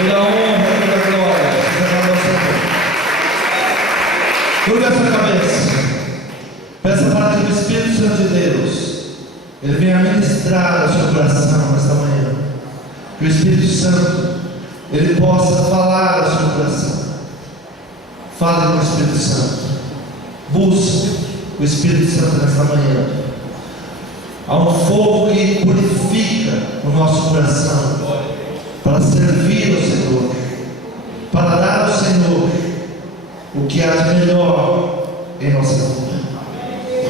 Toda a honra, toda a glória, seja para o Senhor. Curva a sua cabeça. Peça para que o Espírito Santo de Deus, Ele venha ministrar ao seu coração nesta manhã. Que o Espírito Santo, Ele possa falar ao seu coração. Fale com o Espírito Santo. Busque o Espírito Santo nesta manhã. Há um fogo que purifica o nosso coração para servir ao Senhor, para dar ao Senhor o que há de melhor em nossa vida.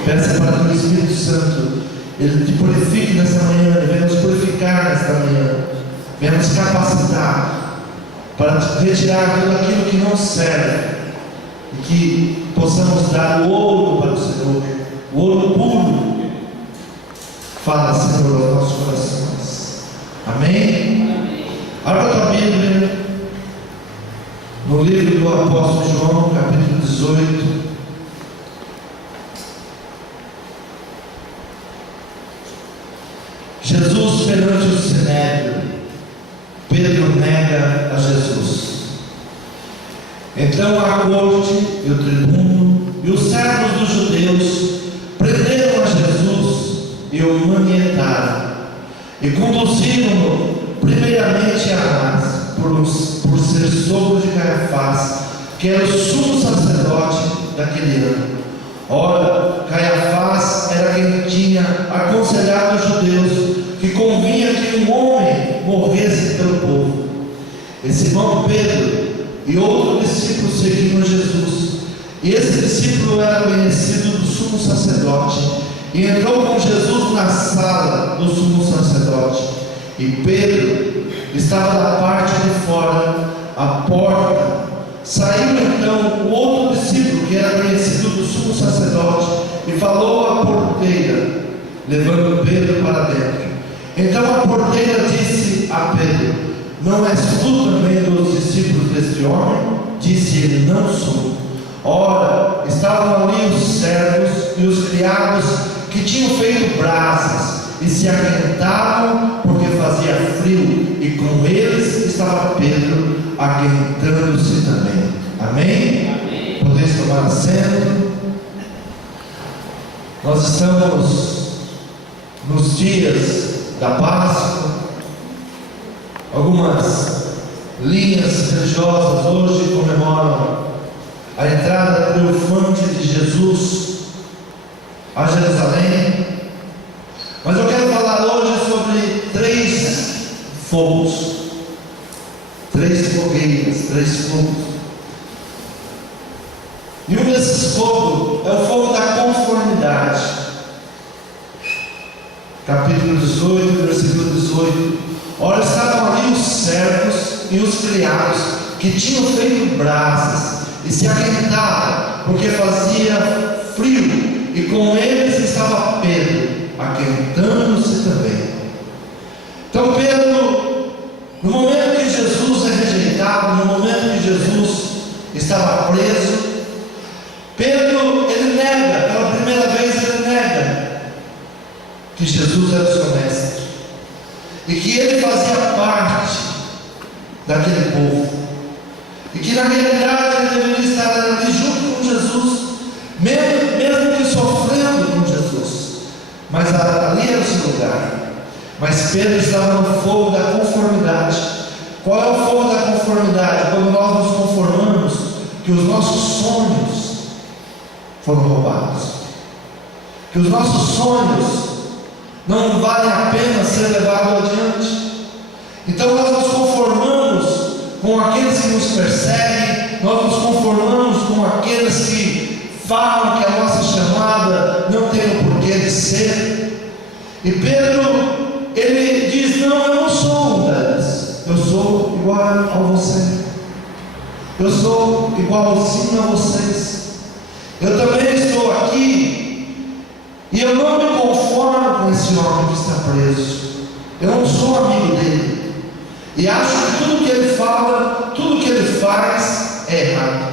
Peça para que o Espírito Santo, Ele te purifique nesta manhã, Ele venha nos purificar nesta manhã, venha nos capacitar para retirar tudo aquilo que não serve e que possamos dar o ouro para o Senhor, o ouro puro. Fala, Senhor, aos nossos corações. Amém? Abra a tua Bíblia no livro do apóstolo João, capítulo 18. Jesus perante o Sinédrio. Pedro nega a Jesus. Então a corte e o tribuno e os servos dos judeus prenderam a Jesus e o manietaram e conduziram-no primeiramente a Anás, por ser sogro de Caiafás, que era o sumo sacerdote daquele ano. Ora, Caiafás era quem tinha aconselhado os judeus que convinha que um homem morresse pelo povo. E Simão Pedro e outro discípulo seguiram Jesus, e esse discípulo era conhecido do sumo sacerdote, e entrou com Jesus na sala do sumo sacerdote, e Pedro estava da parte de fora, à porta. Saiu então o outro discípulo, que era conhecido do sumo sacerdote, e falou à porteira, levando Pedro para dentro. Então a porteira disse a Pedro: não és tu também dos discípulos deste homem? Disse ele: não sou. Ora, estavam ali os servos e os criados que tinham feito brasas e se aquentavam porque fazia frio, e com eles estava Pedro aquentando-se também. Amém? Amém. Podeis tomar assento. Nós estamos nos dias da Páscoa. Algumas linhas religiosas hoje comemoram a entrada triunfante de Jesus a Jerusalém. Mas eu quero falar hoje sobre 3 fogos, 3 fogueiras, 3 fogos. E um desses fogos é o fogo da conformidade. Capítulo 18, versículo 18. Ora, estavam ali os servos e os criados que tinham feito brasas e se aquentavam porque fazia frio, e com eles estava Pedro aquentando-se também. Então Pedro, no momento que Jesus é rejeitado, no momento que Jesus estava preso, Pedro, ele nega, pela primeira vez ele nega que Jesus era o seu mestre e que ele fazia parte daquele povo, e que na realidade ele deveria estar ali junto com Jesus, mesmo que sofrendo com Jesus, mas ali era o seu lugar. Mas Pedro estava no fogo da conformidade. Qual é o fogo da conformidade? Quando nós nos conformamos que os nossos sonhos foram roubados, que os nossos sonhos não valem a pena ser levados adiante. Então nós nos conformamos com aqueles que nos perseguem, nós nos conformamos com aqueles que falam que a nossa chamada não tem o porquê de ser. E Pedro, ele diz: não, eu não sou um deles, eu sou igual a você, eu sou igualzinho a vocês, eu também estou aqui, e eu não me conformo com esse homem que está preso, eu não sou amigo dele, e acho que tudo que ele fala, tudo que ele faz é errado.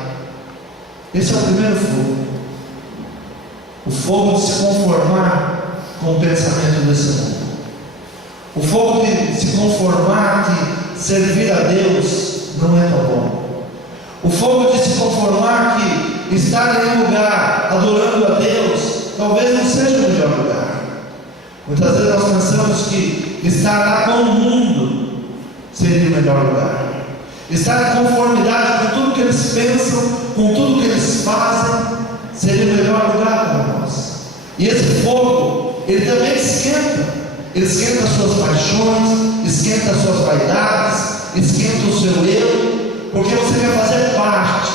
Esse é o primeiro fogo, o fogo de se conformar com o pensamento desse mundo, o fogo de se conformar que servir a Deus não é tão bom. O fogo de se conformar que estar em um lugar adorando a Deus talvez não seja o melhor lugar. Muitas vezes nós pensamos que estar lá com o mundo seria o melhor lugar. Estar em conformidade com tudo que eles pensam, com tudo que eles fazem, seria o melhor lugar para nós. E esse fogo, ele também esquenta. Ele esquenta as suas paixões, esquenta as suas vaidades, esquenta o seu eu, porque você quer fazer parte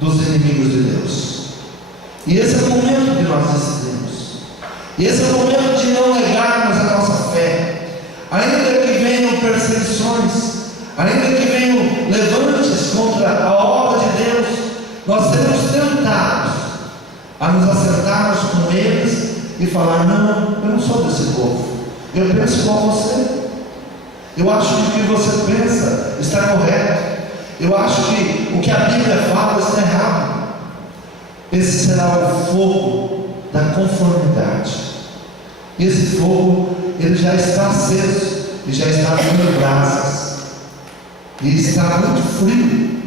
dos inimigos de Deus. E esse é o momento que nós decidimos. E esse é o momento de não negarmos a nossa fé. Ainda que venham perseguições, ainda que venham levantes contra a obra de Deus, nós seremos tentados a nos assentarmos com eles e falar: não, eu não sou desse povo, eu penso igual você, eu acho que o que você pensa está correto, eu acho que o que a Bíblia fala está errado. Esse será o fogo da conformidade. E esse fogo, ele já está aceso, e já está dando brasas, e está muito frio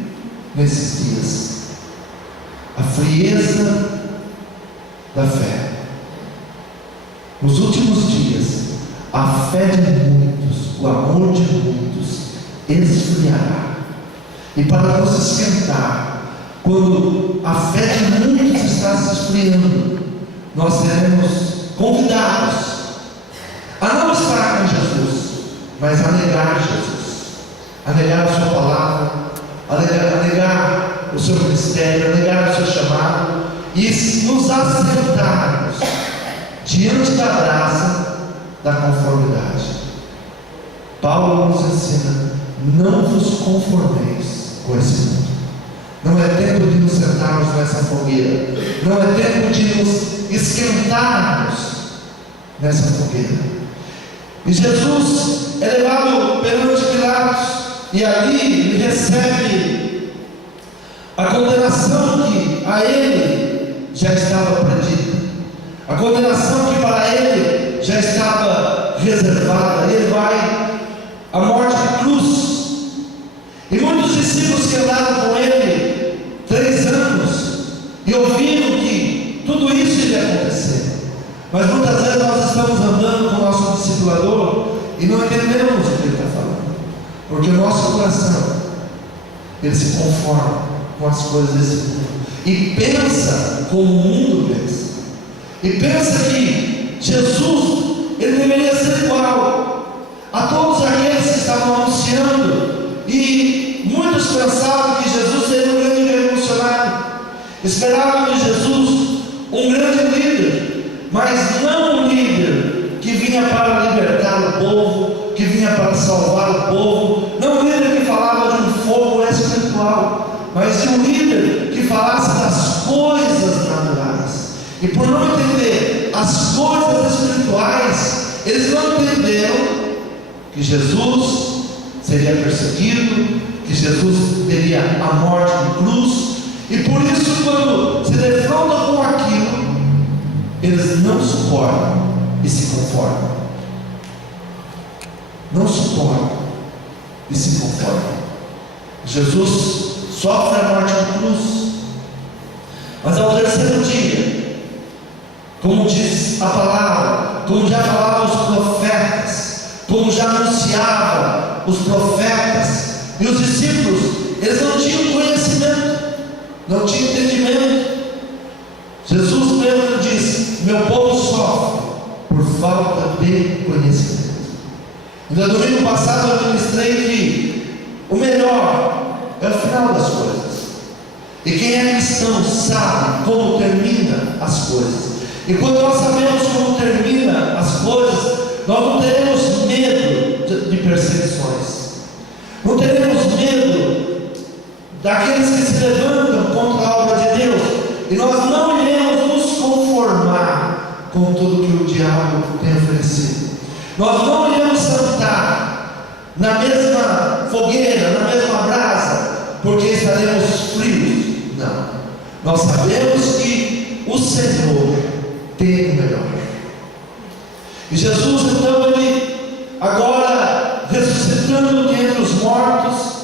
nesses dias. A frieza da fé. Nos últimos dias, a fé de muitos, o amor de muitos esfriará. E para nos esquentar, quando a fé de muitos está se esfriando, nós seremos convidados a não estar com Jesus, mas a negar Jesus, a negar a sua palavra, a negar o seu ministério, a negar o seu chamado, e nos assentarmos diante da graça da conformidade. Paulo nos ensina: não vos conformeis com esse mundo. Não é tempo de nos sentarmos nessa fogueira, não é tempo de nos esquentarmos nessa fogueira. E Jesus é levado perante Pilatos, e ali ele recebe a condenação que a ele já estava predita, a condenação que para ele já estava reservada. Ele vai à morte de cruz. E muitos discípulos que andaram com ele 3 anos e ouviram que tudo isso iria acontecer, mas muitas vezes nós estamos andando com o nosso discipulador e não entendemos o que ele está falando, porque o nosso coração, ele se conforma com as coisas desse mundo e pensa como o mundo pensa, e pensa que Jesus, ele deveria ser igual a todos aqueles que estavam anunciando. E muitos pensavam que Jesus seria um grande revolucionário, esperavam de Jesus um grande líder, mas não um líder que vinha para libertar o povo, que vinha para salvar o povo, não um líder que falava de um fogo espiritual, mas de um líder que falasse das coisas naturais. E por não entender as coisas espirituais, eles não entenderam que Jesus seria perseguido, que Jesus teria a morte de cruz, e por isso, quando se defrontam com aquilo, eles não suportam e se conformam. Não suportam e se conformam. Jesus sofre a morte de cruz, mas ao terceiro dia, como diz a palavra, como já falavam os profetas, como já anunciava os profetas, e os discípulos, eles não tinham conhecimento, não tinham entendimento. Jesus mesmo diz: meu povo sofre por falta de conhecimento. No domingo passado eu ministrei que o melhor é o final das coisas, e quem é cristão sabe como termina as coisas. E quando nós sabemos como termina as coisas, nós não teremos medo de perseguições, não teremos medo daqueles que se levantam contra a obra de Deus, e nós não iremos nos conformar com tudo que o diabo tem oferecido. Nós não iremos sentar na mesma fogueira, na mesma brasa, porque estaremos frios. Não, nós sabemos que o Senhor tem o melhor. E Jesus, então, ele agora ressuscitando entre os mortos,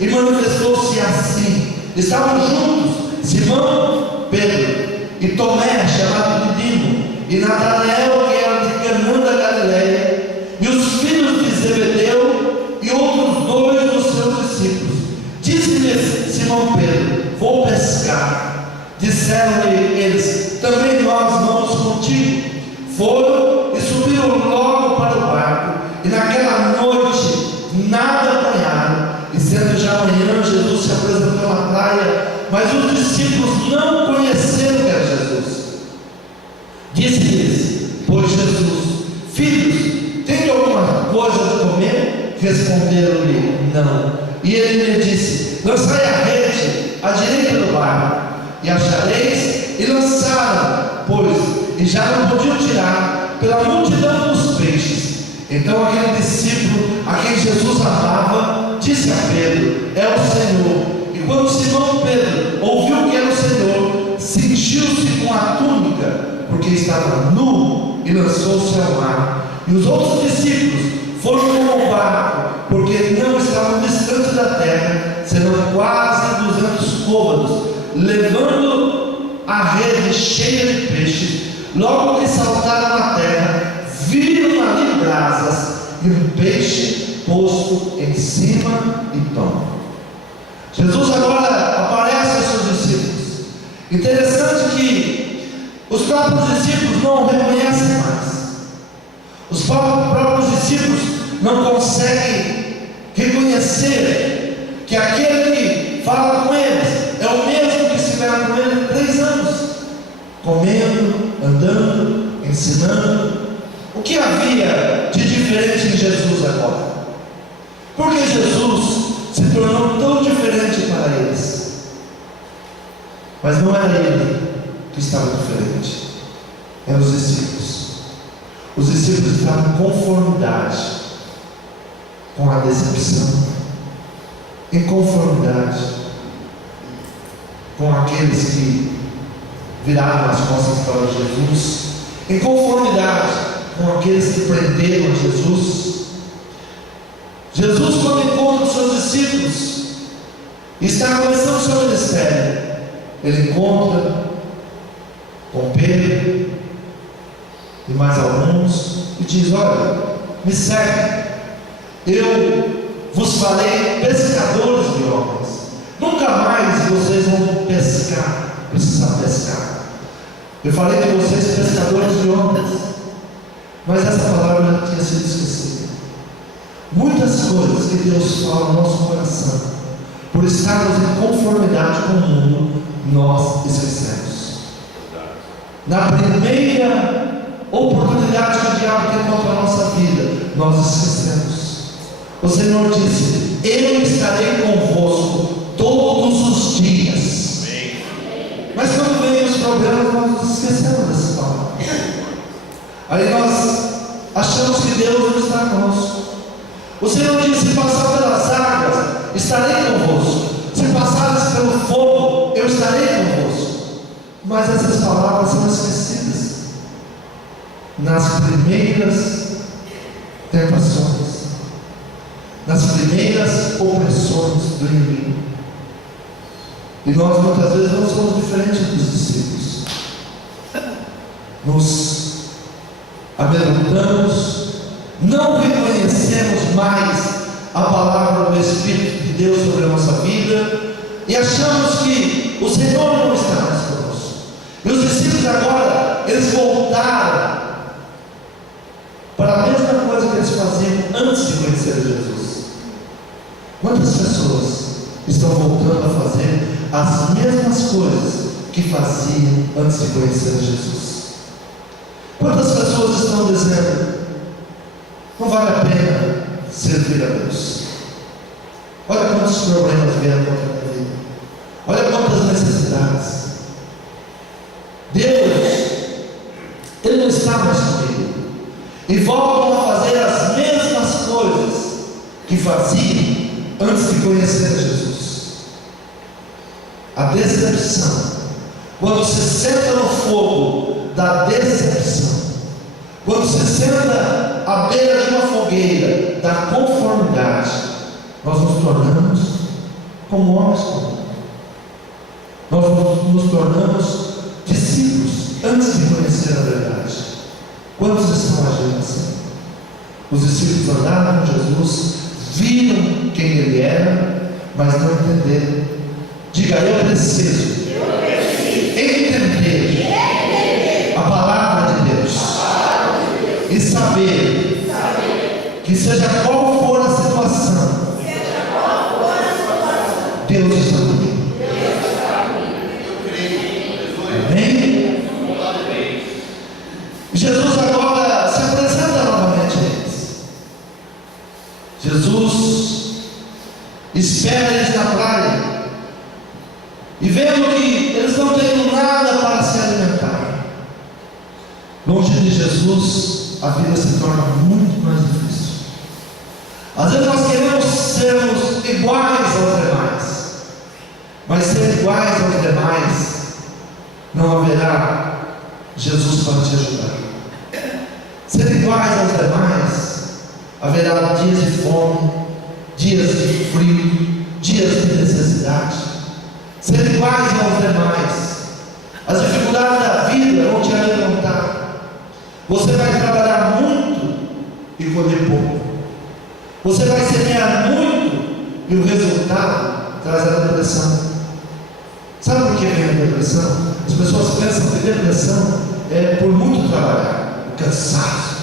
e manifestou-se assim. Estavam juntos Simão, Pedro, e Tomé, chamado Didimo, e Natanael, que era de Caná da Galileia, e os filhos de Zebedeu, e outros 2 dos seus discípulos. Disse-lhes Simão Pedro: vou pescar. Disseram-lhe eles: também nós vamos contigo. Foram e subiram logo para o barco, e naquela noite nada apanharam. E sendo já manhã, Jesus se apresentou na praia, mas os discípulos não conheceram que era Jesus. Disse-lhes, pois, Jesus: filhos, tem alguma coisa de comer? Responderam-lhe: não. E ele lhe disse: lançai a rede à direita do barco, e achareis. E lançaram, pois, e já não podiam tirar, pela multidão dos peixes. Então aquele discípulo a quem Jesus amava disse a Pedro: é o Senhor. E quando Simão Pedro ouviu que era o Senhor, cingiu-se com a túnica, porque estava nu, e lançou-se ao mar. E os outros discípulos foram com o barco, porque não estavam distantes da terra, senão quase 200 côvados, levando a rede cheia de peixes. Logo que saltaram na terra, viram ali brasas e um peixe posto em cima e pão. Jesus agora aparece aos seus discípulos. Interessante que os próprios discípulos não o reconhecem mais. Os próprios discípulos não conseguem reconhecer que aquele que fala com eles é o mesmo que estiveram com ele 3 anos, comendo, andando, ensinando. O que havia de diferente em Jesus agora? Por que Jesus se tornou tão diferente para eles? Mas não era ele que estava diferente, eram os discípulos. Os discípulos estavam em conformidade com a decepção, em conformidade com aqueles que viraram as costas para Jesus, em conformidade com aqueles que prenderam a Jesus. Jesus, quando encontra os seus discípulos e está começando o seu ministério, ele encontra com Pedro e mais alguns e diz: olha, me segue, eu vos farei pescadores de homens. Nunca mais vocês vão precisar pescar. Eu falei de vocês pescadores de homens, mas essa palavra já tinha sido esquecida. Muitas coisas que Deus fala no nosso coração, por estarmos em conformidade com o mundo, nós esquecemos. Na primeira oportunidade que o diabo tem contra a nossa vida, nós esquecemos. O Senhor disse: eu estarei convosco todos os dias. Mas quando vem os problemas, nós nos esquecemos dessa palavra. Aí nós achamos que Deus não está conosco. O Senhor disse: se passar pelas águas, estarei convosco. Se passares pelo fogo, eu estarei convosco. Mas essas palavras são esquecidas nas primeiras tentações, nas primeiras opressões do inimigo. E nós muitas vezes não somos diferentes dos discípulos. Nos amedrontamos, não reconhecemos mais a palavra do Espírito de Deus sobre a nossa vida e achamos que o Senhor não está mais conosco. E os discípulos agora, eles voltaram para a mesma coisa que eles faziam antes de conhecer Jesus. Quantas pessoas estão voltando a fazer as mesmas coisas que faziam antes de conhecer Jesus? Quantas pessoas estão dizendo: não vale a pena servir a Deus? Olha quantos problemas vieram contra a minha vida, olha quantas necessidades. Deus, Ele não está mais comigo. E voltam a fazer as mesmas coisas que faziam antes de conhecer a Jesus. A decepção, quando se senta no fogo da decepção, quando se senta à beira de uma fogueira da conformidade, nós nos tornamos como homens comuns. Nós nos tornamos discípulos antes de conhecer a verdade. Quantos estão agindo assim? Os discípulos andaram com Jesus, viram quem Ele era, mas não entenderam. Diga, eu preciso entender a palavra de Deus e saber que seja qual for a situação, Deus está comigo. Amém? Jesus agora se apresenta novamente a eles. Jesus espera eles na praia e vendo que eles não têm nada para se alimentar. Longe de Jesus, a vida se torna muito mais difícil. Às vezes nós queremos sermos iguais aos demais, mas ser iguais aos demais, não haverá Jesus para te ajudar. Ser iguais aos demais, haverá dias de fome, dias de frio, dias de necessidade. Ser iguais aos demais, as dificuldades da vida vão te amedrontar. Você vai trabalhar muito e colher pouco. Você vai semear muito e o resultado traz a depressão. Sabe por que vem a depressão? As pessoas pensam que depressão é por muito trabalhar, o cansaço.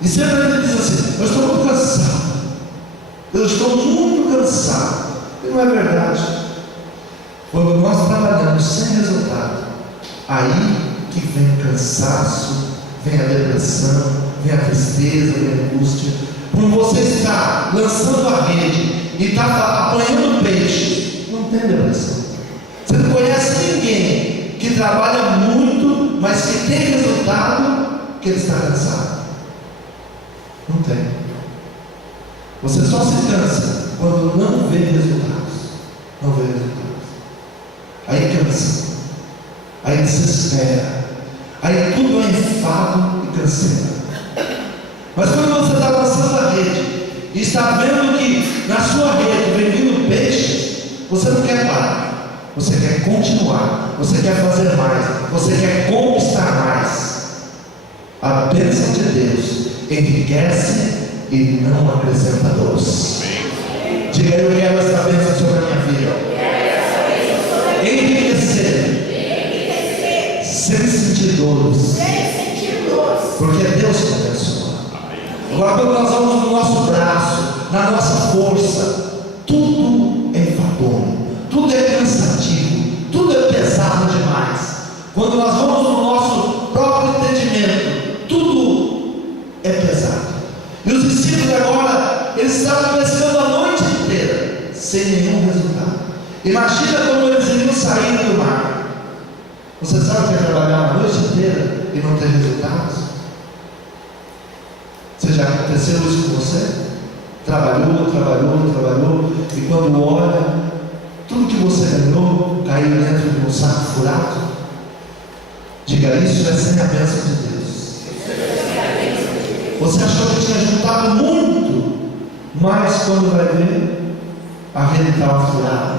E sempre ele diz assim: eu estou muito cansado, eu estou muito cansado. E não é verdade. Quando nós trabalhamos sem resultado, aí que vem o cansaço, vem a depressão, vem a tristeza, vem a angústia. Quando você está lançando a rede e está apanhando peixe, não tem depressão. Você não conhece ninguém que trabalha muito, mas que tem resultado, que ele está cansado. Não tem. Você só se cansa quando não vê resultados. Não vê resultados. Aí cansa. Aí desespera. Aí tudo é enfado e canseira. Mas quando você está lançando a rede e está vendo que na sua rede vem vindo peixes, você não quer parar. Você quer continuar, você quer fazer mais, você quer conquistar mais. A bênção de Deus enriquece e não acrescenta dores. Diga, eu quero essa bênção sobre a minha vida. Enriquecer sem sentir dores, porque é Deus que abençoa. Agora, quando nós vamos no nosso braço, na nossa força, tudo é enfadonho. Tudo é cansativo, tudo é pesado demais. Quando nós vamos no nosso próprio entendimento, tudo é pesado. E os discípulos agora, eles estavam pescando a noite inteira, sem nenhum resultado. Imagina como eles iriam sair do mar. Você sabe o que é trabalhar a noite inteira e não ter resultados? Você já aconteceu isso com você? Trabalhou, e quando olha, tudo que você ganhou caiu dentro de um saco furado. Diga, isso é sem a bênção de Deus. Você achou que tinha juntado muito, mas quando vai ver, a rede estava furada.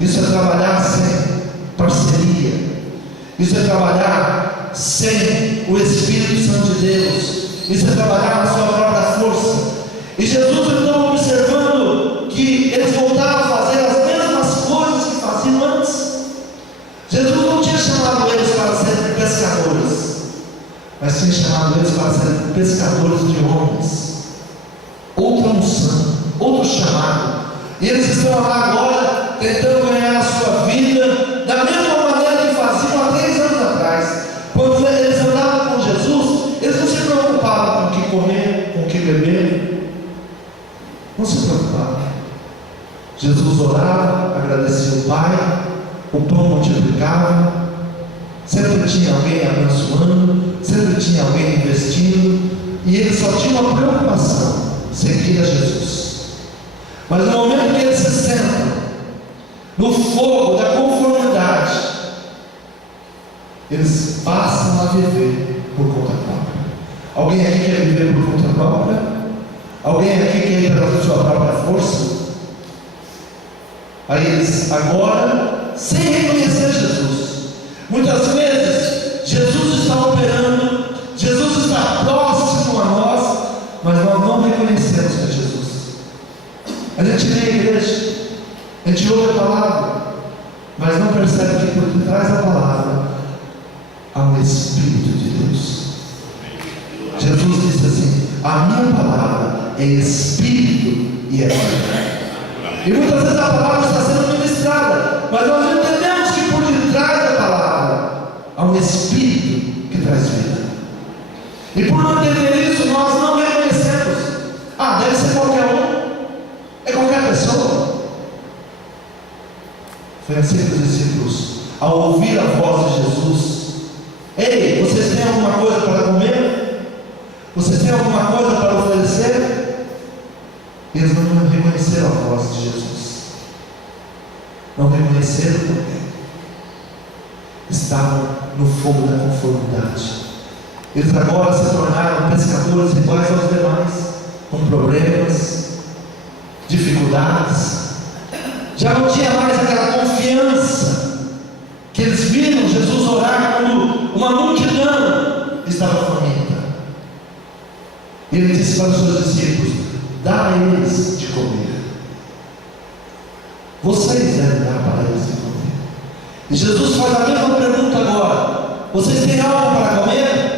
Isso é trabalhar sem parceria. Isso é trabalhar sem o Espírito Santo de Deus. Isso é trabalhar na sua própria força. E Jesus então, observando que eles voltaram a fazer as mesmas coisas que faziam antes. Jesus não tinha chamado eles para serem pescadores, mas tinha chamado eles para serem pescadores de homens. Outra unção, outro chamado. E eles estão lá agora tentando ganhar a sua vida da mesma maneira que faziam há 3 anos atrás. Quando eles andavam com Jesus, eles não se preocupavam com o que comer, com o que beber. Não se preocupavam. Jesus orava, agradecia o Pai, o pão multiplicava, sempre tinha alguém abençoando, sempre tinha alguém investindo, e eles só tinham uma preocupação: seguir a Jesus. Mas no momento que eles se sentam no fogo da conformidade, eles passam a viver por conta própria. Alguém aqui quer viver por conta própria? Alguém aqui quer ir pela sua própria força? Aí eles agora, sem reconhecer Jesus. Muitas vezes Jesus está operando, Jesus está próximo a nós, mas nós não reconhecemos que é Jesus. A gente vem à igreja, a gente ouve a palavra, mas não percebe que por detrás da palavra há um Espírito de Deus. Jesus disse assim: a minha palavra é Espírito e é vida. E muitas vezes a palavra está sendo ministrada, mas nós não entendemos que por detrás da palavra há um Espírito que traz vida. E por não entender isso, nós não reconhecemos. Deve ser qualquer um, é qualquer pessoa. Foi assim que os discípulos, ao ouvir a voz de Jesus: ei, vocês têm alguma coisa para comer? Vocês têm alguma coisa para oferecer? Eles não reconheceram a voz de Jesus. Não reconheceram porque estavam no fogo da conformidade. Eles agora se tornaram pescadores iguais aos demais, com problemas, dificuldades. Já não tinha mais aquela confiança que eles viram Jesus orar quando uma multidão estava faminta. E ele disse para os seus discípulos: dá a eles de comer. Vocês devem dar para eles de comer. E Jesus faz a mesma pergunta agora: vocês têm algo para comer?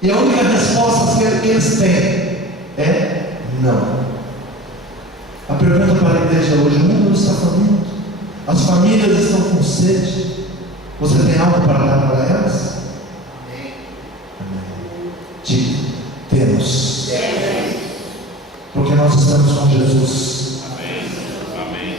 E a única resposta que eles têm é não. A pergunta para a igreja hoje: o mundo está faminto, as famílias estão com sede. Você tem algo para dar para elas? Amém. Diga: temos. Porque nós estamos com Jesus. Amém.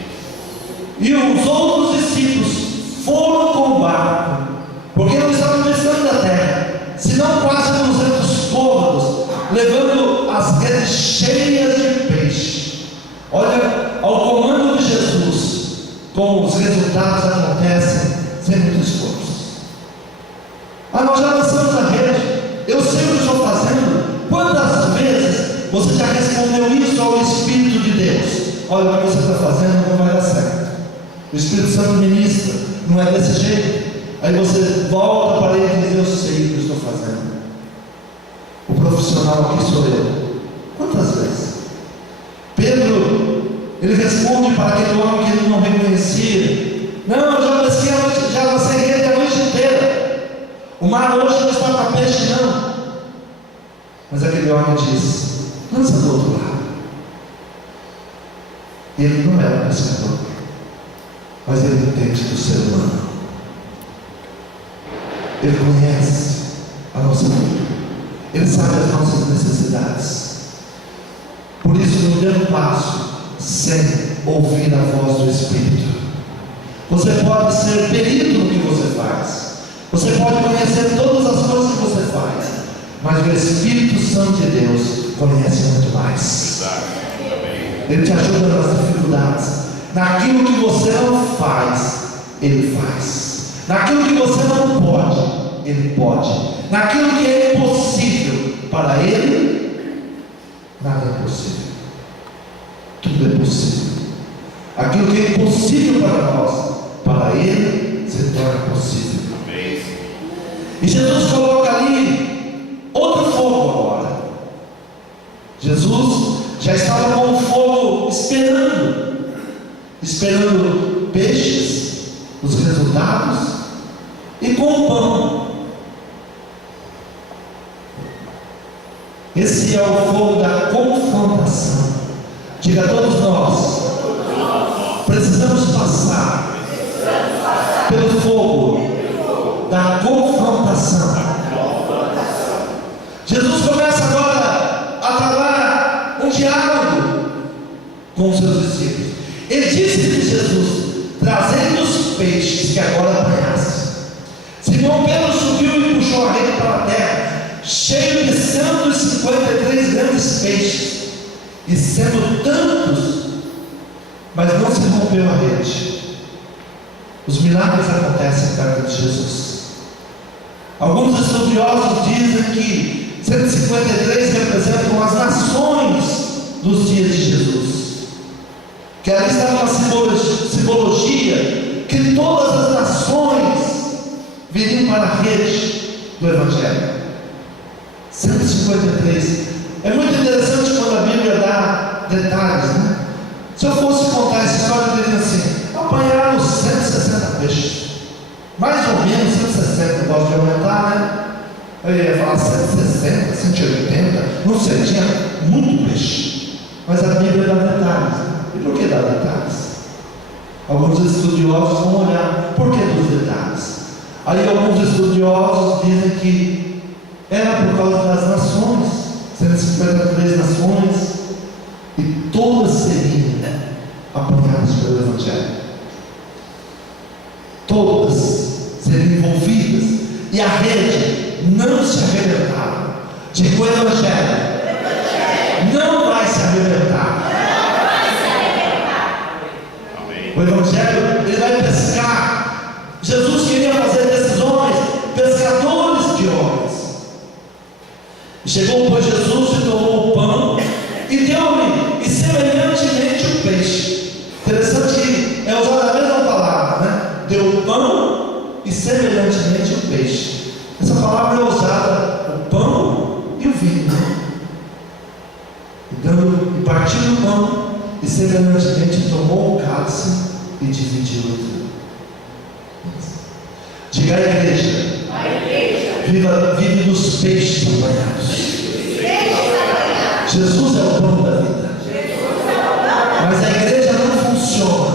E os outros discípulos foram com o barco, porque não estavam precisando da terra, senão quase 200 côvados, levando as redes cheias de peixe. Olha, ao comando de Jesus, como os resultados acontecem sem muito esforço. Nós já lançamos a rede, eu sei o que estou fazendo. Quantas vezes você já respondeu isso ao Espírito de Deus? Olha, o que você está fazendo não vai dar certo. O Espírito Santo ministra, não é desse jeito. Aí você volta para ele e diz: eu sei o que eu estou fazendo. O profissional aqui sou eu. Quantas vezes? Pedro, ele responde para aquele homem que ele não reconhecia: não, eu já lancei rede a noite inteira. O mar hoje não está para peixe, não. Mas aquele homem diz: lança do outro lado. Ele não era pescador, mas ele entende do ser humano. Ele conhece a nossa vida, ele sabe as nossas necessidades. Por isso não dê um passo sem ouvir a voz do Espírito. Você pode ser perito no que você faz, você pode conhecer todas as coisas que você faz, mas o Espírito Santo de Deus conhece muito mais. Ele te ajuda nas dificuldades. Naquilo que você não faz, Ele faz. Naquilo que você não pode, Ele pode. Naquilo que é impossível para Ele, nada é possível. Tudo é possível. Aquilo que é impossível para nós, para Ele se torna possível. E Jesus coloca ali outro fogo agora. Jesus já estava com o fogo esperando peixes, os resultados, e com o pão. Esse é o fogo da confrontação. Diga a todos nós: precisamos passar pelo fogo da confrontação. Jesus começa agora a falar um diálogo com os seus discípulos. Ele disse de Jesus: trazendo os peixes que agora apanhaste. Simão Pedro subiu e puxou a rede para a terra, cheio de 153 grandes peixes. E sendo tantos, mas não se rompeu a rede. Os milagres acontecem perto de Jesus. Alguns estudiosos dizem que 153 representam as nações dos dias de Jesus. que ali estava uma simbologia que todas as nações viriam para a rede do Evangelho. 153. É muito interessante quando a Bíblia dá detalhes, né? Se eu fosse contar essa história, eu diria assim: apanharam 160 peixes, mais ou menos 160, eu gosto de aumentar, né? Eu ia falar 160, 180, não sei, tinha muito peixe. Mas a Bíblia dá detalhes, né? E por que dá detalhes? Alguns estudiosos vão olhar por que dos detalhes. Aí alguns estudiosos dizem que era por causa das nações, 153 nações, e todas seriam apanhadas pelo Evangelho. Todas seriam envolvidas, e a rede não se arrebentava. Digo, o Evangelho não vai se arrebentar. O Evangelho, ele vai pescar. Jesus queria fazer desses homens pescadores de homens. Chegou, pois, Jesus e tomou o pão e deu-lhe, e semelhantemente o peixe. Interessante que é usada a mesma palavra, né? Deu o pão e semelhantemente o peixe. Essa palavra é usada o pão e o vinho. E partiu o pão e semelhantemente tomou o cálice e dividiu entre. Diga à igreja, vive dos peixes apanhados. Jesus é o pão da vida, mas a igreja não funciona,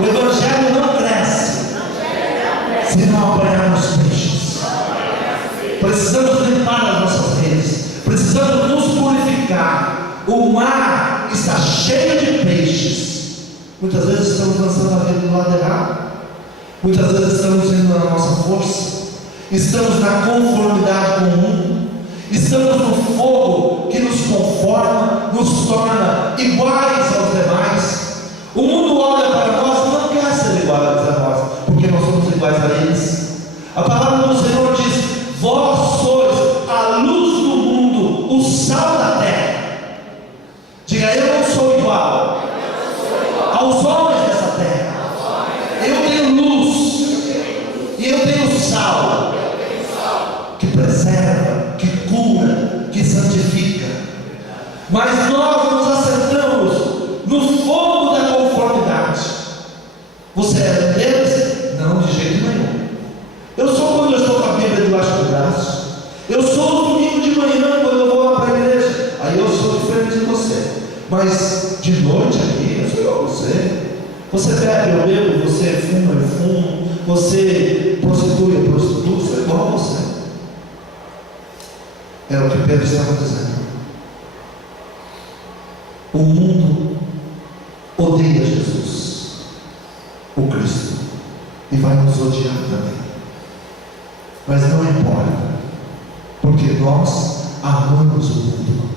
o Evangelho não cresce se não apanharmos peixes. Precisamos limpar as nossas redes, precisamos nos purificar. O mar está cheio de peixes. Muitas vezes estamos lançando a rede do lado errado, muitas vezes estamos indo na nossa força, estamos na conformidade com o mundo, estamos no fogo que nos conforma, nos torna iguais aos demais. O mundo olha para nós e não quer ser igual a nós, porque nós somos iguais a eles. A palavra do Senhor diz: vós sois a luz do mundo, o sal da terra. Diga, eu não sou igual aos homens dessa terra. Eu tenho luz e eu tenho sal, que preserva, que cura, que santifica. Mas nós nos assentamos no fogo da conformidade. Você é deles? Não, de jeito nenhum. Eu sou quando eu estou com a Bíblia debaixo do braço. Eu sou no domingo de manhã quando eu vou lá para a igreja. Aí eu sou diferente de você. Mas de noite aqui eu sou igual a você. Você bebe, eu bebo. Você fuma, eu fumo. Você prostitui, eu prostituo. Sou igual a você. É o que Pedro estava dizendo. O mundo odeia Jesus, o Cristo, e vai nos odiar também. Mas não importa, porque nós amamos o mundo,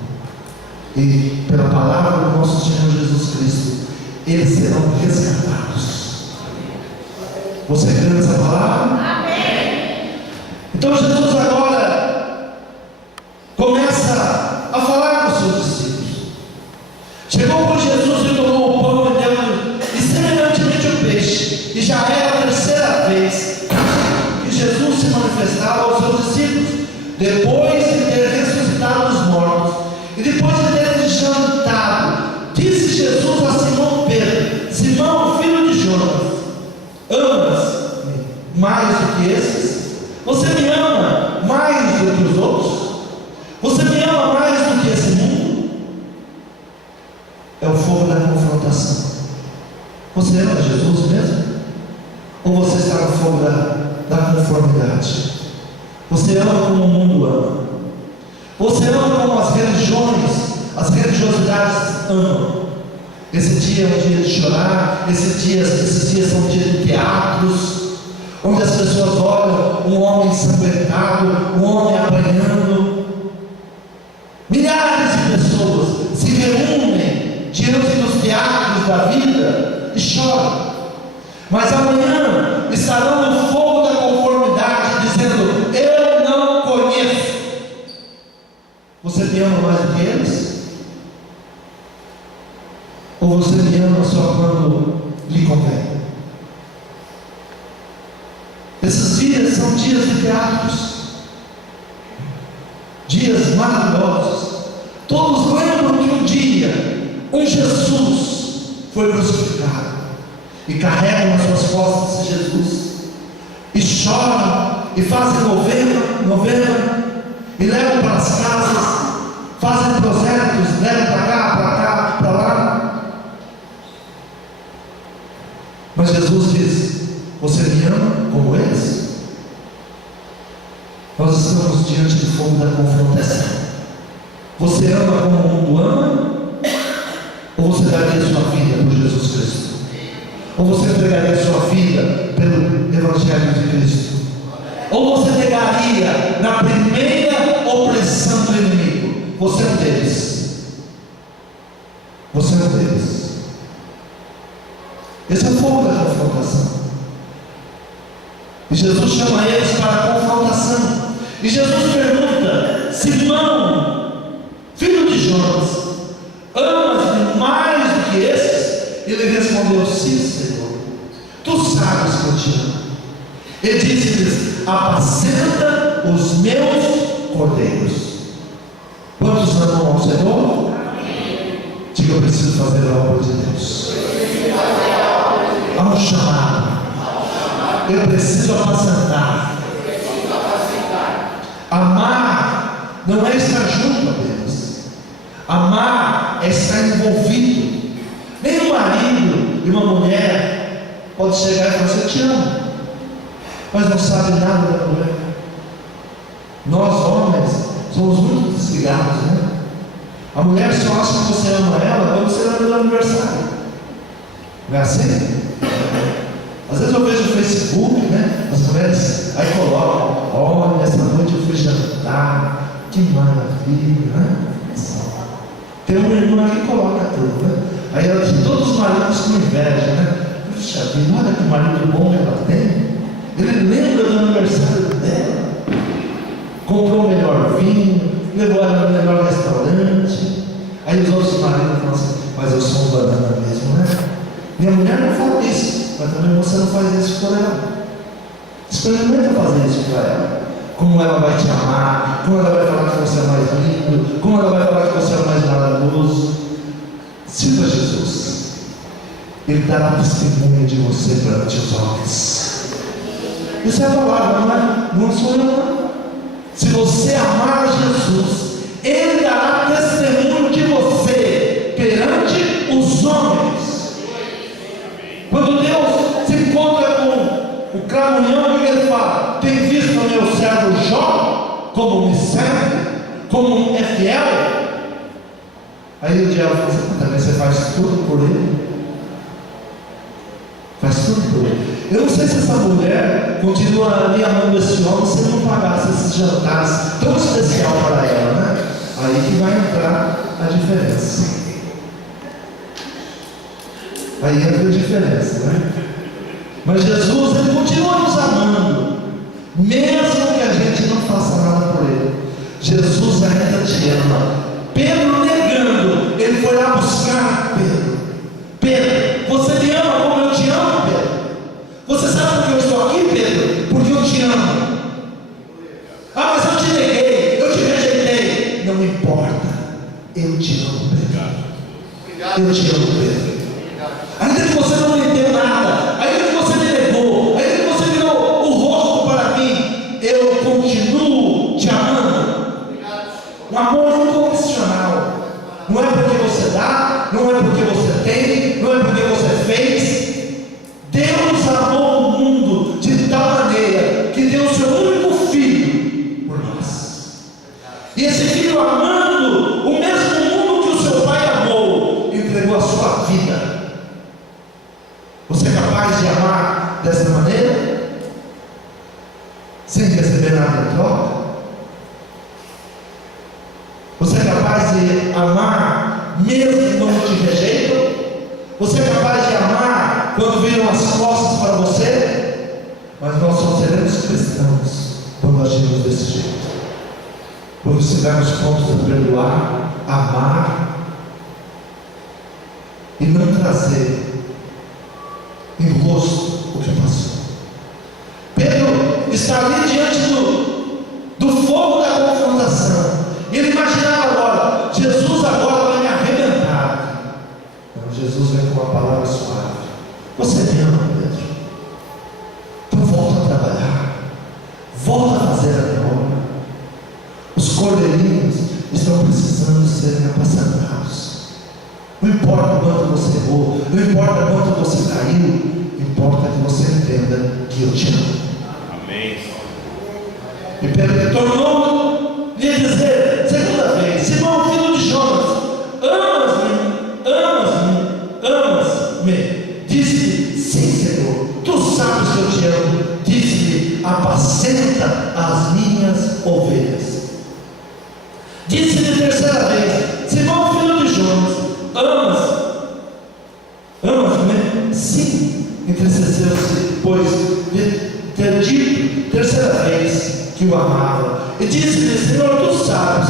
e pela palavra do nosso Senhor Jesus Cristo, eles serão resgatados. Você crê nessa palavra? Amém. Então Jesus agora começa a falar com os seus discípulos. Chegou por Jesus e tomou o pão e deu-lhe, e semelhantemente o peixe. E já era a terceira vez que Jesus se manifestava aos seus discípulos, depois de ter ressuscitado os mortos, e depois de ter jantado. Disse Jesus a Simão Pedro: Simão, filho de Jonas, amas-me mais do que esses? Você me ama mais do que os outros? Você me ama mais do que esse mundo? É o fogo da confrontação. Você ama Jesus mesmo? Ou você está no fogo da conformidade? Você ama como o mundo ama? Você ama como as religiões, as religiosidades amam? Esse dia é um dia de chorar, esses dias são dias de teatros, onde as pessoas olham um homem ensanguentado, um homem apanhando. Milhares de pessoas se reúnem diante dos teatros da vida e choram. Mas amanhã estarão no fogo da conformidade, dizendo: eu não conheço. Você me ama mais do que eles? Ou você me ama só quando lhe convém? Esses dias são dias de teatros, dias maravilhosos. Todos lembram que um dia um Jesus foi crucificado e carregam nas suas costas esse Jesus e choram e fazem novena e levam para as casas, fazem prosélitos, levam para cá, para lá. Mas Jesus diz: você me ama como eles? Nós estamos diante do fogo da confrontação. Você ama como o mundo ama? Ou você daria sua vida por Jesus Cristo? Ou você entregaria sua vida pelo Evangelho de Cristo? Ou você negaria na primeira opressão do inimigo? Você é um deles. Você é um deles. Esse é o fogo da confrontação. E Jesus chama eles para a confrontação. E Jesus pergunta: Simão, filho de Jonas, amas-me mais do que esses? Ele respondeu: sim, Senhor, tu sabes que eu te amo. Ele disse-lhes: apacenta os meus cordeiros. Quantos amam ao Senhor? Diga: eu preciso fazer a obra de Deus. Há um chamado. Eu preciso apacentar. Amar não é estar junto apenas. Amar é estar envolvido. Nem um marido e uma mulher pode chegar e falar assim: eu te amo, mas não sabe nada da mulher. Nós homens somos muito desligados, né? A mulher só acha que você ama ela quando você lembra do aniversário. Não é assim? Às vezes eu vejo no Facebook, né? As mulheres aí colocam: olha, essa noite eu fui jantar, que maravilha, né? Tem uma irmã que coloca tudo, né? Aí ela diz: todos os maridos com inveja, né? Puxa vida, olha que marido bom que ela tem. Ele lembra do aniversário dela, comprou o melhor vinho, levou ela no melhor restaurante. Aí os outros maridos falam assim: mas eu sou um banana mesmo, né? Minha mulher não fala isso, mas também você não faz isso por ela. Experimenta fazer isso para ela. Como ela vai te amar, como ela vai falar que você é mais lindo, como ela vai falar que você é mais maravilhoso. Sirva Jesus, Ele dará testemunha de você perante os homens. Isso é a palavra, não sou eu, não. Se você amar Jesus, Ele dará testemunho de você perante os homens. Quando Deus se encontra com o cramunhão, o que Ele fala? Tem visto o meu servo Jó, como me serve, como é fiel? Aí o diabo fala assim: também você faz tudo por ele? Faz tudo por ele. Eu não sei se essa mulher continua ali amando esse homem se ele não pagasse esses jantares tão especial para ela, né? Aí que vai entrar a diferença. Aí entra a diferença, né? Mas Jesus, Ele continua nos amando, mesmo que a gente não faça nada por Ele. Jesus ainda te ama. Pedro negando, Ele foi lá buscar Pedro. Pedro, você me ama como eu te amo, Pedro? Você sabe por que eu estou aqui, Pedro? Porque eu te amo. Ah, mas eu te neguei, eu te rejeitei. Não importa, eu te amo, Pedro. Eu te amo, Pedro. Ainda que você não me deu nada, ainda que você me negou, ainda que você virou o rosto para mim, eu continuo te amando. Um amor incondicional. Não é porque você dá, não é porque você tem, não é porque você fez. Deus amou o mundo de tal maneira que deu o seu único filho por nós. E esse filho, amando o mesmo mundo que o seu pai amou, entregou a sua vida. Você é capaz de amar dessa maneira? Sem receber nada em troca? Você é capaz de amar mesmo que não te rejeitam? Você é capaz de amar quando viram as costas para você? Mas nós só seremos cristãos quando agimos desse jeito. Quando estivermos prontos a perdoar, amar e não trazer em rosto o que passou. Pedro está ali diante do fogo da confrontação. Ele imaginava agora: Jesus agora vai me arrebentar. Não, Jesus vem com uma palavra suave: você me ama, Pedro? Então volta a trabalhar, volta a fazer a minha obra. Os cordeirinhos estão precisando serem apacentados. Não importa quanto você errou, não importa quanto você caiu, importa que você entenda que eu te amo. Amém. E Pedro tornou-lhe a dizer, segunda vez: Simão, filho de Jonas, amas-me? Disse-lhe: sim, Senhor, tu sabes que eu te amo. Disse-lhe: apacenta as minhas ovelhas. Disse-lhe terceira vez: Simão, filho de Jonas, amas-me? Sim. Entristeceu-se, pois, de ter dito terceira vez que o amava. E disse-lhe: Senhor, tu sabes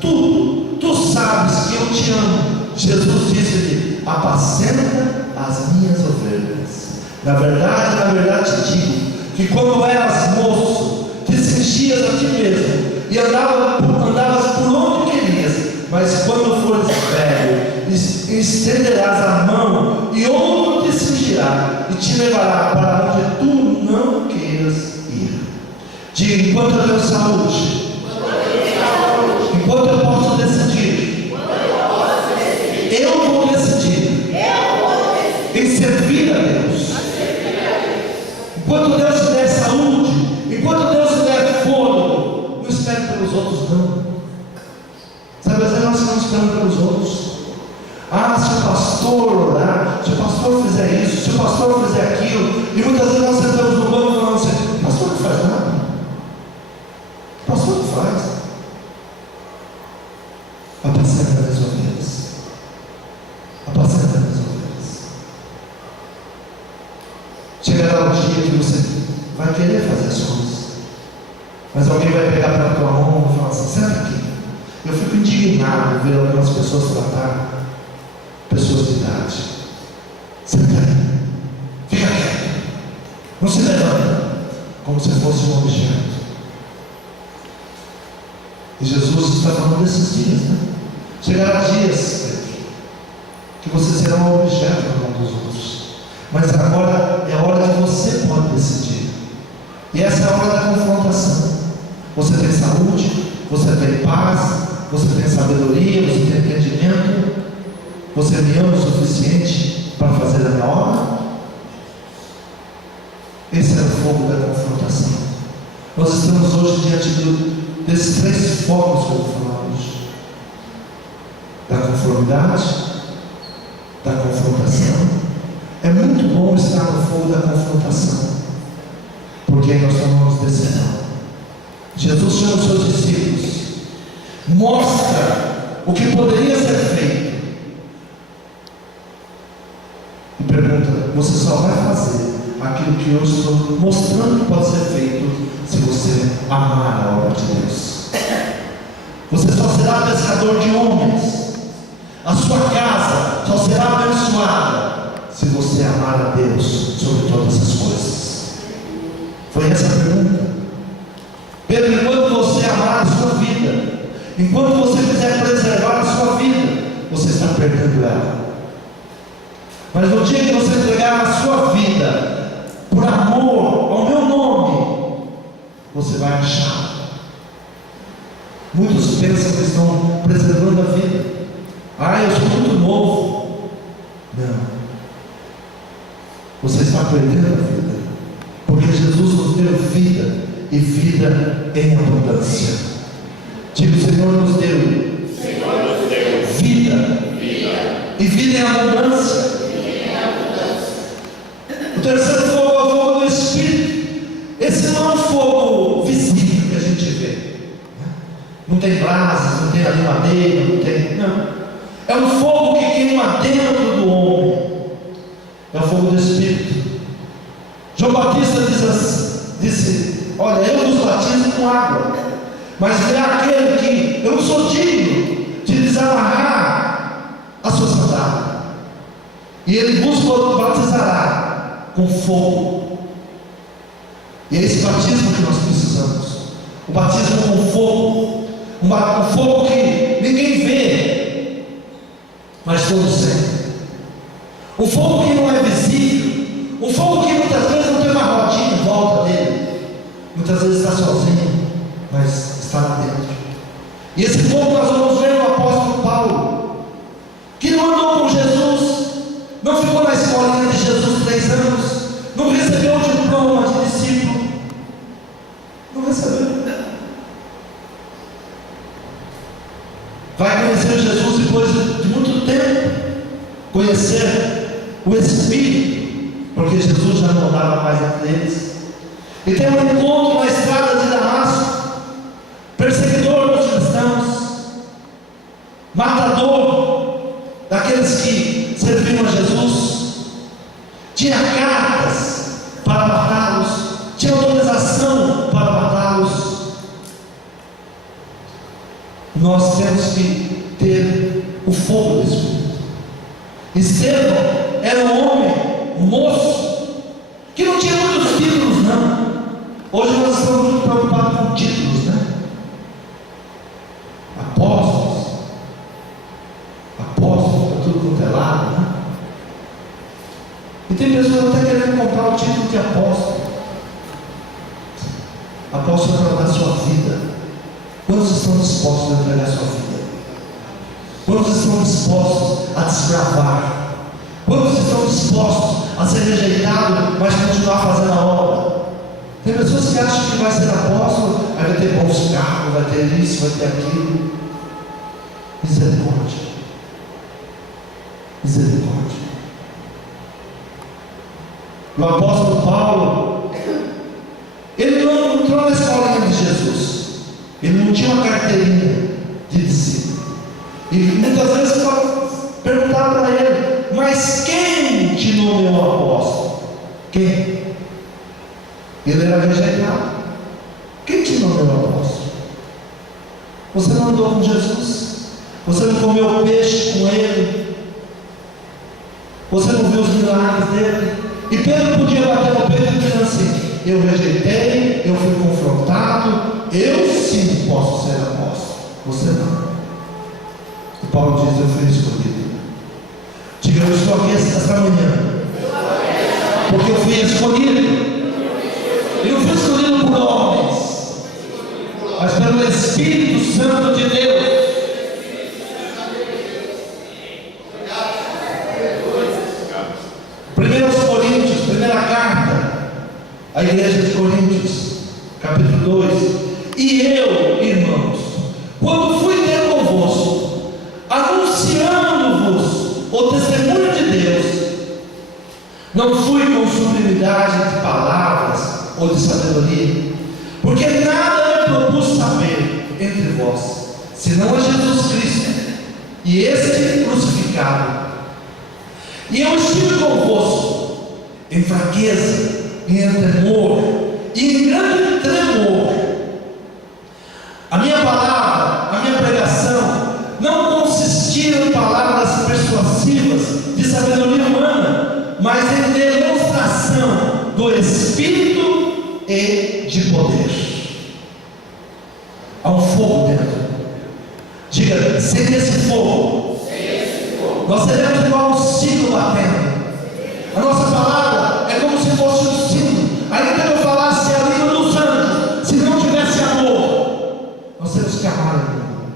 tudo, tu sabes que eu te amo. Jesus disse-lhe: apacenta as minhas ovelhas. Na verdade te digo, que quando eras moço, te enchias a ti mesmo, e andavas por onde querias, mas quando fores velho, estenderás a mão, e outro te cingirá, e te levará para onde tu não queiras ir. Diga: enquanto eu tenho saúde, enquanto eu posso decidir, eu vou decidir em servir a Deus. Enquanto Deus te der saúde, enquanto Deus te der fôlego, não espere pelos outros, não. Sabe, às vezes nós estamos esperando pelos outros. Se o pastor orar, se o pastor fizer isso, se o pastor fizer aquilo, e muitas vezes nós sentamos no banco falando assim: o pastor não faz nada, o pastor não faz. Apacenta as ovelhas, apacenta as ovelhas. Chegará o dia que você vai querer fazer as coisas, mas alguém vai pegar pela tua mão e falar assim: senta aqui. Eu fico indignado ver algumas pessoas tratar pessoas de idade. Senta aí, fica quieto, não se levanta, como se fosse um objeto. E Jesus está falando desses dias, né? Chegará dias, Pedro, que você será um objeto na mão dos outros, mas agora é a hora que você pode decidir. E essa é a hora da confrontação. Você tem saúde, você tem paz, você tem sabedoria, você tem entendimento, você me ama o suficiente para fazer a minha obra? Esse é o fogo da confrontação. Nós estamos hoje diante desses três fogos que eu falamos: da conformidade, da confrontação. É muito bom estar no fogo da confrontação, porque aí nós tomamos decisão. Jesus chama os seus discípulos, mostra o que poderia ser feito e pergunta: você só vai fazer aquilo que eu estou mostrando que pode ser feito se você amar a obra de Deus. Você só será pescador de homens, a sua casa só será abençoada se você amar a Deus sobre todas as coisas. Foi essa a pergunta. Pedro, enquanto você amar a sua vida, enquanto você quiser preservar a sua vida, você está perdendo ela. Mas no dia que você entregar a sua vida por amor ao meu nome, você vai achar. Muitos pensam que estão preservando a vida. Eu sou muito novo. Não. Você está perdendo a vida, porque Jesus nos deu vida, e vida em abundância. Digo: o Senhor nos deu vida, e vida em abundância. O terceiro fogo é o fogo do Espírito. Esse não é um fogo visível que a gente vê, não tem brasas, não tem ali madeira, não tem. Não. É um fogo que queima dentro do homem. É o fogo do Espírito. João Batista disse: olha, eu vos batizo com água, mas virá aquele que eu não sou digno de desamarrar a sua sandália. e Ele vos batizará com fogo. E é esse batismo que nós precisamos, o batismo com fogo, um fogo que ninguém vê, mas todos sentem, um fogo que não é visível, um fogo que muitas vezes não tem uma rodinha em volta dele, muitas vezes está sozinho, mas está lá dentro. E esse fogo nós vamos ver no apóstolo Paulo, que não andou com Jesus, não ficou na escolinha de Jesus 3 anos, não recebeu o diploma de discípulo, não recebeu. Vai conhecer Jesus depois de muito tempo, conhecer o Espírito, porque Jesus já não andava mais entre eles. E tem um encontro na estrada de Damasco, perseguidor dos cristãos, matador daqueles que serviam a Jesus, tinha cartas para matá-los, tinha autorização para matá-los. Nós temos que ter o fogo do Espírito. Estevão era um homem, um moço, que não tinha muitos títulos, não. Hoje nós estamos muito preocupados com títulos, né? Apóstolos, para tudo quanto é lado, né? E tem pessoas até querendo comprar o título de apóstolo. Apóstolo para dar sua vida. Quantos estão dispostos a entregar sua vida? Quantos estão dispostos a desbravar? Quantos estão dispostos a ser rejeitado, mas continuar fazendo a obra? Tem pessoas que acham que vai ser apóstolo, aí vai ter bons carros, vai ter isso, vai ter aquilo. Misericórdia. Misericórdia. O apóstolo Paulo, ele não entrou na escolinha de Jesus. Ele não tinha uma carteirinha de discípulo. E muitas vezes perguntaram para ele: mas quem te nomeou apóstolo? Quem? Ele era rejeitado. Quem te nomeou apóstolo? Você não andou com Jesus? Você não comeu peixe com ele? Você não viu os milagres dele? E Pedro podia bater no peito e dizer assim: eu rejeitei, eu fui confrontado, eu sim posso ser apóstolo. Você não. E Paulo diz: eu fui escolhido. Diga: eu estou aqui esta manhã porque eu fui escolhido. Eu não fui escolhido por homens, mas pelo Espírito Santo de Deus. Primeira carta à igreja de Coríntios, capítulo 2. E eu, irmãos, quando fui ter convosco, anunciando-vos o testemunho de Deus, não fui com sublimidade de palavras ou de sabedoria, porque nada me propus saber entre vós, senão a Jesus Cristo e este crucificado. E eu estive convosco em fraqueza, em temor e em grande tremor. A minha palavra, a minha pregação não consistia em palavras persuasivas de sabedoria humana, mas em demonstração do Espírito e de poder. Há um fogo dentro. Diga: sem esse fogo, nós seremos igual um sino batendo. A nossa palavra é como se fosse um sino. Ainda que eu falasse a língua dos anjos, se não tivesse amor, nós temos que amar o mundo,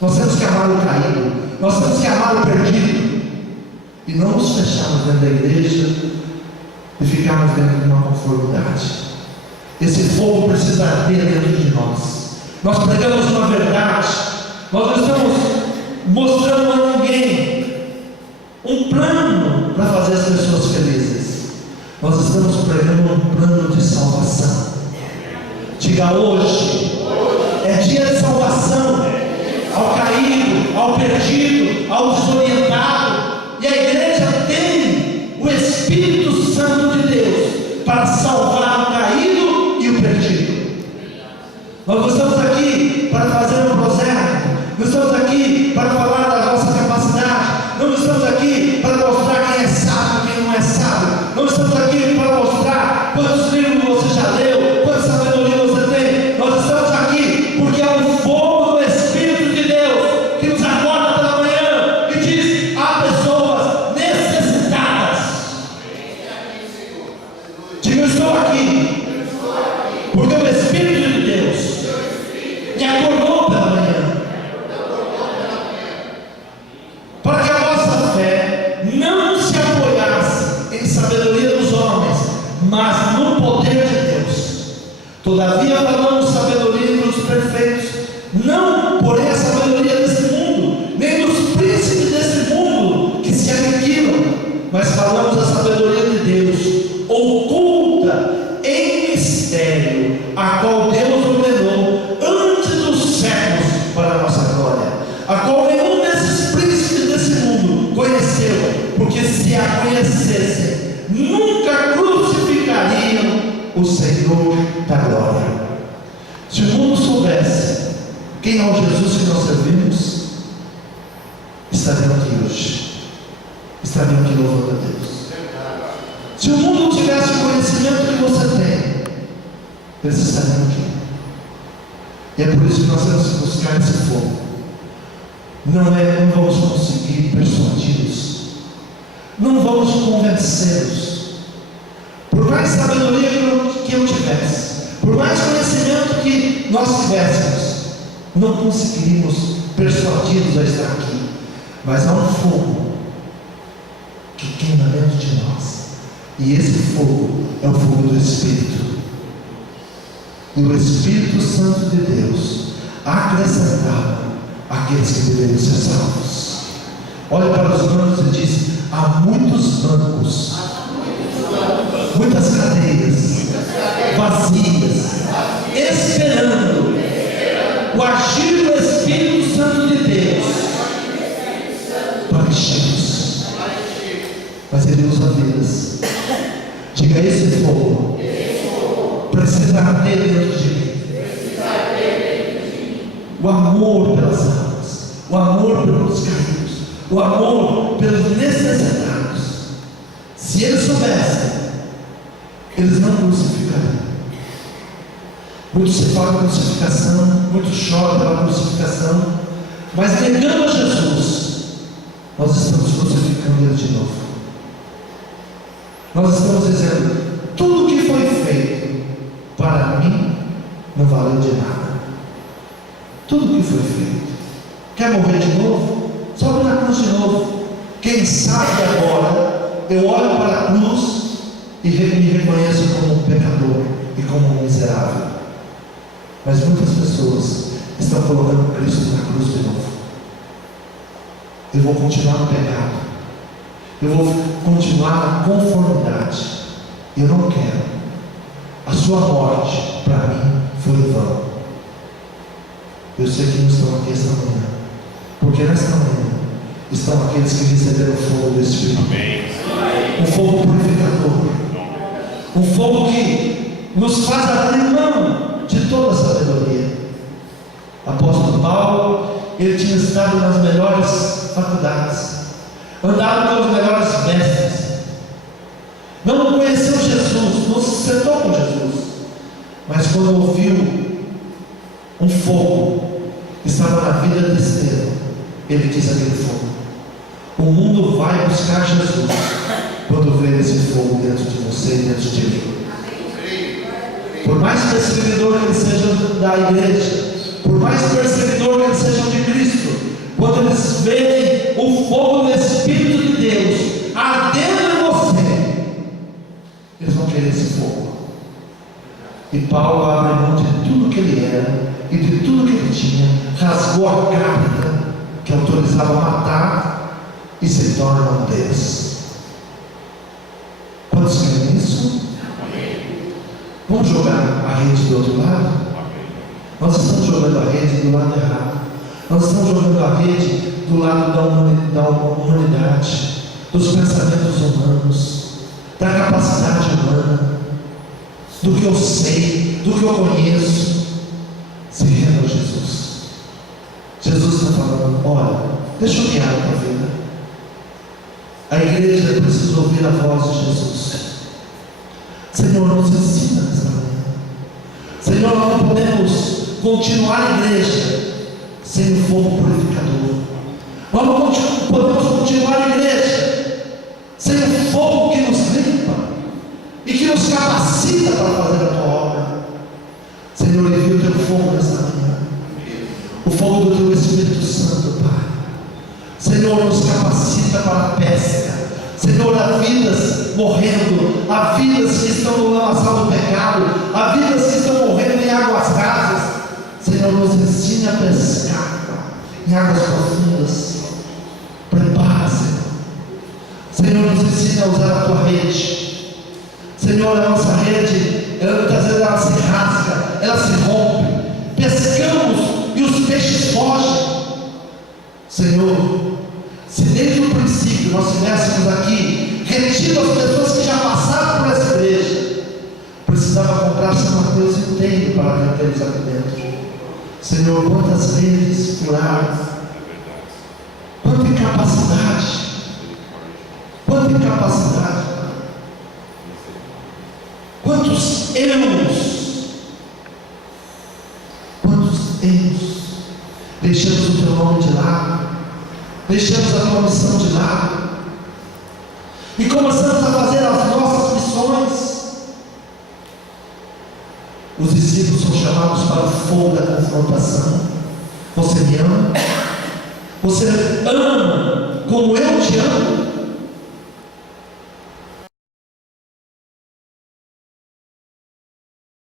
nós temos que amar o caído, nós temos que amar o perdido, e não nos fecharmos dentro da igreja e ficarmos dentro de uma conformidade. Esse fogo precisa arder dentro de nós. Nós pregamos uma verdade, nós não estamos mostrando a ninguém um plano para fazer as pessoas felizes. Nós estamos pregando um plano de salvação. Diga: hoje é dia de salvação ao caído, ao perdido, ao desorientado. E a igreja tem o Espírito Santo de Deus para salvar o caído e o perdido. Nós não estamos aqui para fazer um projeto, não estamos aqui para falar da nossa capacidade, não estamos aqui para mostrar quem é sábio. Todavia falamos sabedoria dos perfeitos, não porém a sabedoria desse mundo, nem dos príncipes desse mundo que se aniquilam, mas falamos a sabedoria de Deus, oculta em mistério, a qual Deus ordenou antes dos séculos para a nossa glória, a qual nenhum desses príncipes desse mundo conheceu, porque se a conhecessem, nunca crucificariam o Senhor da glória. Se o mundo soubesse quem é o Jesus que nós servimos, estariam aqui hoje, estariam aqui louvando a Deus. Se o mundo tivesse o conhecimento que você tem, eles estariam aqui. E é por isso que nós temos que buscar esse fogo. Não vamos conseguir persuadi-los, não vamos convencê-los. Por mais sabedoria que eu tivesse, por mais conhecimento que nós tivéssemos, não conseguiríamos persuadi-los a estar aqui. Mas há um fogo que queima dentro de nós, e esse fogo é o fogo do Espírito. E o Espírito Santo de Deus acrescentava aqueles que deveriam ser salvos. Olha para os bancos e diz: há muitos bancos, muitas cadeiras vazias, esperando o agir do Espírito Santo de Deus para encher-nos. Mas Ele usa vidas. Diga: esse fogo precisa arder dentro de mim. O amor pelas almas, o amor pelos caídos, o amor pelos necessitados. Se eles soubessem, eles não crucificariam. Muitos se falam da crucificação, muitos choram pela crucificação, mas negando a Jesus, nós estamos crucificando Ele de novo. Nós estamos dizendo: tudo que foi feito para mim não valeu de nada. Tudo que foi feito. Quer morrer de novo? Sobe na cruz de novo. Quem sabe agora eu olho para a cruz e me reconheço como um pecador e como um miserável. Mas muitas pessoas estão colocando Cristo na cruz de novo. Eu vou continuar no pecado, eu vou continuar na conformidade. Eu não quero. A sua morte para mim foi em vão. Eu sei que não estão aqui esta manhã, porque nesta manhã estão aqueles que receberam o fogo do Espírito. Um fogo purificador, um fogo que nos faz abrir mão de toda a sabedoria. Apóstolo Paulo, ele tinha estado nas melhores faculdades, andado pelos melhores mestres, não conheceu Jesus, não se sentou com Jesus, mas quando ouviu um fogo que estava na vida de Estevão, ele quis aquele fogo. O mundo vai buscar Jesus quando vê esse fogo dentro de você e dentro de mim. Por mais perseguidor que eles sejam da igreja, por mais perseguidor que eles sejam de Cristo, quando eles verem o fogo do Espírito de Deus ardendo em você, eles vão querer esse fogo. E Paulo abre mão de tudo que ele era e de tudo que ele tinha, rasgou a carta que autorizava a matar e se torna um Deus. Quantos querem isso? Vamos jogar a rede do outro lado? Nós estamos jogando a rede do lado errado. Nós estamos jogando a rede do lado da humanidade, dos pensamentos humanos, da capacidade humana, do que eu sei, do que eu conheço. Se renda a Jesus. Jesus está falando: olha, deixa eu guiar a tua vida. A igreja precisa ouvir a voz de Jesus. Senhor, nos ensina nesta manhã. Senhor, nós não podemos continuar a igreja sem o fogo purificador. Nós não podemos continuar a igreja sem o fogo que nos limpa e que nos capacita para fazer a tua obra. Senhor, envia o teu fogo nesta manhã, o fogo do teu Espírito Santo, Pai. Senhor, nos capacita para a pesca, Senhor, há vidas morrendo, há vidas que estão no lamaçal do pecado, há vidas que estão morrendo em águas rasas. Senhor, nos ensine a pescar em águas profundas. Prepara, Senhor. Senhor, nos ensine a usar a tua rede. Senhor, a nossa rede, muitas vezes ela se rasga, ela se rompe. Pescamos e os peixes fogem. Senhor, se desde o princípio nós tivéssemos aqui retido as pessoas que já passaram por essa igreja, precisava comprar São Mateus inteiro para retê-los aqui dentro. Senhor, quantas redes furadas, quanta incapacidade, quantos erros, deixamos o teu nome de lado, deixamos a tua missão de lado, e começamos a fazer as nossas missões. Os discípulos são chamados para o fogo da confrontação. Você me ama? Você ama como eu te amo?